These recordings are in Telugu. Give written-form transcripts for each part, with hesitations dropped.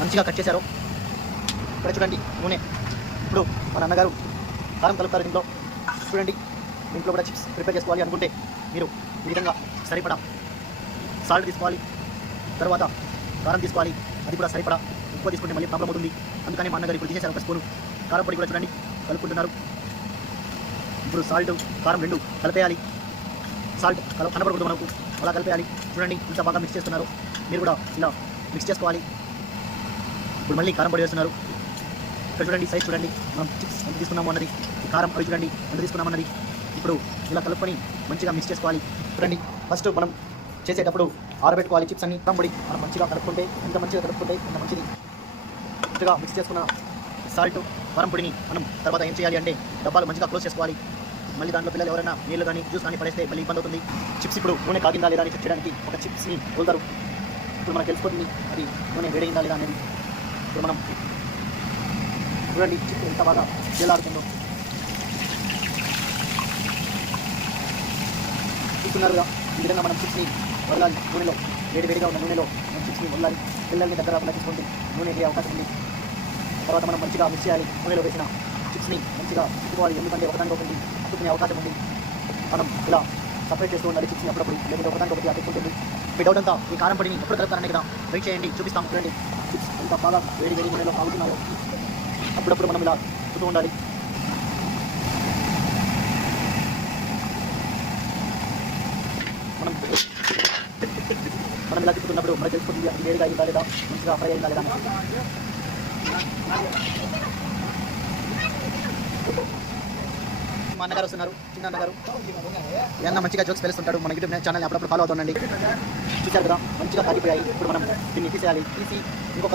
మంచిగా కట్ చేశారో ఇక్కడ చూడండి నూనె. ఇప్పుడు మా నాన్నగారు కారం కలుపుతారు దీంట్లో. చూడండి దీంట్లో కూడా చిప్స్ ప్రిపేర్ చేసుకోవాలి అనుకుంటే మీరు ఈ విధంగా సరిపడా సాల్ట్ తీసుకోవాలి, తర్వాత కారం తీసుకోవాలి, అది కూడా సరిపడా. ఎక్కువ తీసుకుంటే మళ్ళీ ప్రాబ్లం అవుతుంది. అందుకని మా అన్నగారు ఇప్పుడు తీసేశారు ఒక స్పూను. కారం పొడి కూడా చూడండి కలుపుకుంటున్నారు. ఇప్పుడు సాల్ట్ కారం రెండు కలిపేయాలి. సాల్ట్ కనపడకూడదు మనకు, అలా కలిపేయాలి. చూడండి ఇంత బాగా మిక్స్ చేస్తున్నారు. మీరు కూడా ఇలా మిక్స్ చేసుకోవాలి. ఇప్పుడు మళ్ళీ కారం పొడి వేస్తున్నారు. ఇక్కడ చూడండి సైజ్ చూడండి, మనం చిప్స్ ఎంత తీసుకున్నాము అన్నది, కారం అవి చూడండి ఎంత తీసుకున్నాము అన్నది. ఇప్పుడు ఇలా కలుపుకొని మంచిగా మిక్స్ చేసుకోవాలి. చూడండి ఫస్ట్ మనం చేసేటప్పుడు ఆరబెట్టుకోవాలి చిప్స్ అన్ని. కారం పొడి మనం మంచిగా కలుపుకుంటే ఎంత మంచిగా కలుపుకుంటే అంత మంచిది. మంచిగా మిక్స్ చేసుకున్న సాల్ట్ కారం పొడిని మనం తర్వాత ఏం చేయాలి అంటే డబ్బాలు మంచిగా క్లోజ్ చేసుకోవాలి. మళ్ళీ దాంట్లో పిల్లలు ఎవరైనా నీళ్ళు కానీ జ్యూస్ కానీ పడేస్తే మళ్ళీ ఇబ్బంది అవుతుంది. చిప్స్ ఇప్పుడు నూనె కాగిందా లేదా అని చెక్ చేయడానికి ఒక చిప్స్ని వదులుతారు. ఇప్పుడు మనకు తెలిసిపోతుంది అది నూనె వేడైందా లేదా అనేది. ఇప్పుడు మనం చూడండి చిప్స్ ఎంత బాగా వేలాడుతుందో చూస్తున్నారుగా. ఈ విధంగా మనం చిప్స్ని వదలాలి నూనెలో, వేడిగా ఉన్న నూనెలో మనం చిప్స్ని వదలాలి. పిల్లల్ని దగ్గర తీసుకుంటే నూనె వేసే అవకాశం ఉంది. తర్వాత మనం మంచిగా మిక్స్ చేయాలి. నూనెలో వేసిన చిప్స్ని మంచిగా తిప్పుకోవాలి, ఎందుకంటే ఒకదానికి ఒకటి అతుక్కునే అవకాశం ఉంది. మనం ఇలా సపరేట్ చేస్తూ ఉండాలి చిప్స్ని అప్పుడప్పుడు, లేకపోతే ఒకదానికి ఒకటి అతుక్కుంటుంది. మీ డౌట్ అంతా ఈ కారం పొడిని ఎప్పుడు కలుపుతారనే కదా, వెయిట్ చేయండి చూపిస్తాం. చూడండి చిప్స్ ఎంత బాగా వేడి నూనెలో కాగుతున్నాయో. అప్పుడప్పుడు మనం ఇలా తిప్పుతూ ఉండాలి. మనం ఇలా తిప్పుతున్నప్పుడు మనకు తెలిసిపోతుంది అది వేడిగా అయిందా లేదా, మంచిగా ఫ్రై అయిందా లేదా. మా అన్నగారు వస్తున్నారు, చిన్న అన్నగారు. ఏమన్నా మంచిగా జోక్స్ తెలుస్తుంటాడు. మన యూట్యూబ్ ఛానల్ అప్పుడప్పుడు ఫాలో అవుతుండండి. చూశారు కదా మంచిగా కాగిపోయాయి. ఇప్పుడు మనం దీన్ని తీసేయాలి. తీసి ఇంకొక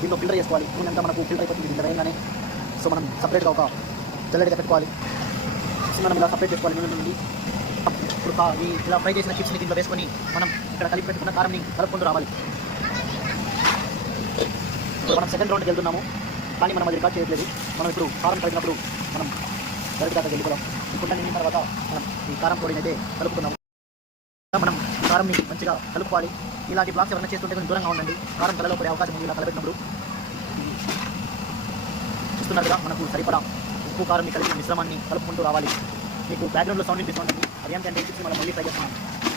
దీంట్లో ఫిల్టర్ చేసుకోవాలి. నూనె అంతా మనకు ఫిల్టర్ అయిపోతుంది దీంట్లో వేయగానే. సో మనం సపరేట్గా ఒక జల్లెడగా పెట్టుకోవాలి. మనం ఇలా సపరేట్ చేసుకోవాలి నూనె నుండి. ఇప్పుడు ఇలా ఫ్రై చేసిన చిప్స్ని దీంట్లో వేసుకొని మనం ఇక్కడ కలిపి పెట్టుకున్న కారంని కలుపుకుంటూ రావాలి. ఇప్పుడు మనం సెకండ్ రౌండ్కి వెళ్తున్నాము, కానీ మనం అది రికార్డ్ చేయట్లేదు. మనం ఇప్పుడు కారం కలిపినప్పుడు మనం డైరెక్ట్ దాకా వెళ్ళిపోదాం. ఇప్పుడు నిన్న తర్వాత మనం ఈ కారం పొడిని అయితే కలుపుకున్నాము. మనం కారంని మంచిగా కలుపుకోవాలి. ఇలాంటి బ్లాక్స్ ఎవరైనా చేస్తుంటే కొంచెం దూరంగా ఉండండి. కారం కలలో పడే అవకాశం ఉంది ఇలా కలపెట్టినప్పుడు. చూస్తున్నట్టుగా మనకు సరిపడా ఉప్పు కారం కలిపిన మిశ్రమాన్ని కలుపుకుంటూ రావాలి. మీకు బ్యాక్గ్రౌండ్లో సౌండ్ వినిపిస్తుంది. అది ఏంటంటే చిప్స్ మనం మళ్ళీ ఫ్రై చేస్తున్నాం.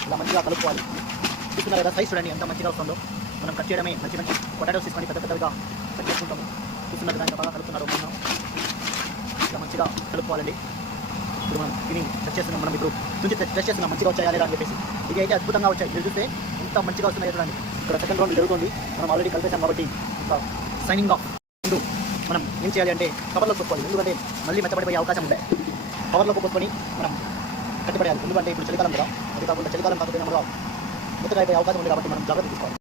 ఇలా మంచిగా కలుపుకోవాలి. చూస్తున్నారు కదా సైజ్ చూడండి ఎంత మంచిగా వస్తుందో. మనం కట్ చేయడమే మంచి పొటాటోస్ తీసుకొని పెద్దగా కట్ చేసుకుంటాము. చూస్తున్నట్టుగా ఎంత బాగా కలుపుతున్నారు. మనం ఇలా మంచిగా కలుపుకోవాలండి. ఇప్పుడు మనం దీన్ని టెస్ట్ చేస్తున్నాం. మనం ఇప్పుడు టెస్ట్ చేస్తున్నాం మంచిగా వచ్చాయా లేదా అని చెప్పేసి. ఇది అయితే అద్భుతంగా వచ్చాయి. మీరు చూస్తే ఎంత మంచిగా వస్తున్నాయి చూడండి. ఇక్కడ సెకండ్ రౌండ్ జరుగుతుంది. మనం ఆల్రెడీ కలిపేసాం కాబట్టి ఇంకా సైనింగ్ ఆఫ్. ముందు మనం ఏం చేయాలి అంటే కవర్లో పోసుకోవాలి, ఎందుకంటే మళ్ళీ మెత్తపడిపోయే అవకాశం ఉంటాయి. కవర్లో పోసుకొని మనం కట్టిపడేయాలి, ఎందుకంటే ఇప్పుడు చలికాలం కదా. అది కాకుండా చలికాలం కాకపోతే మనం మెత్తగా అయిపోయే అవకాశం ఉంది కాబట్టి మనం జాగ్రత్త తీసుకోవాలి.